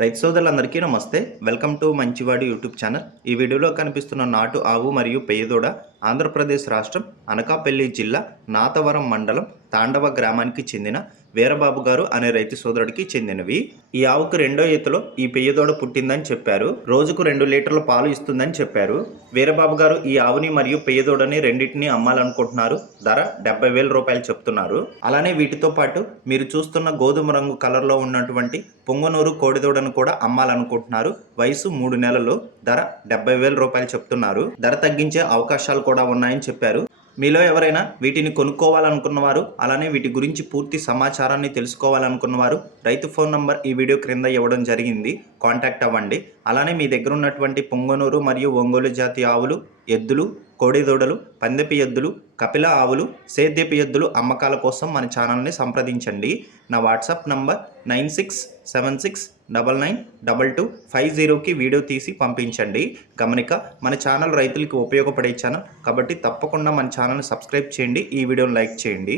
రైతు సోదరులందరికీ నమస్తే. వెల్కమ్ టు మంచివాడి యూట్యూబ్ ఛానల్. ఈ వీడియోలో కనిపిస్తున్న నాటు ఆవు మరియు పెయ్యదూడ ఆంధ్రప్రదేశ్ రాష్ట్రం అనకాపల్లి జిల్లా నాతవరం మండలం తాండవ గ్రామానికి చెందిన వీరబాబు గారు అనే రైతు సోదరుడికి చెందినవి. ఈ ఆవుకు రెండో ఈతలో ఈ పెయ్యదూడ పుట్టిందని చెప్పారు. రోజుకు 2 లీటర్ల పాలు ఇస్తుందని చెప్పారు. వీరబాబు గారు ఈ ఆవుని మరియు పెయ్యదూడని రెండింటిని అమ్మాలనుకుంటున్నారు. ధర 70,000 రూపాయలు చెప్తున్నారు. అలానే వీటితో పాటు మీరు చూస్తున్న గోధుమ రంగు కలర్లో ఉన్నటువంటి పొంగనూరు కోడిదూడను కూడా అమ్మాలనుకుంటున్నారు. వయసు 3 నెలలు. ధర 70,000 రూపాయలు చెప్తున్నారు. ధర తగ్గించే అవకాశాలు కూడా ఉన్నాయని చెప్పారు. మీలో ఎవరైనా వీటిని కొనుక్కోవాలనుకున్నవారు, అలానే వీటి గురించి పూర్తి సమాచారాన్ని తెలుసుకోవాలనుకున్నవారు రైతు ఫోన్ నంబర్ ఈ వీడియో క్రింద ఇవ్వడం జరిగింది. కాంటాక్ట్ అవ్వండి. అలానే మీ దగ్గర ఉన్నటువంటి పొంగనూరు మరియు ఒంగోలు జాతి ఆవులు, ఎద్దులు, కోడిదూడలు, పందెపు ఎద్దులు, కపిల ఆవులు, సేద్యపు ఎద్దులు అమ్మకాల కోసం మన ఛానల్ని సంప్రదించండి. నా వాట్సాప్ నంబర్ 9676992250కి వీడియో తీసి పంపించండి. గమనిక, మన ఛానల్ రైతులకు ఉపయోగపడే ఛానల్ కాబట్టి తప్పకుండా మన ఛానల్ని సబ్స్క్రైబ్ చేయండి. ఈ వీడియోని లైక్ చేయండి.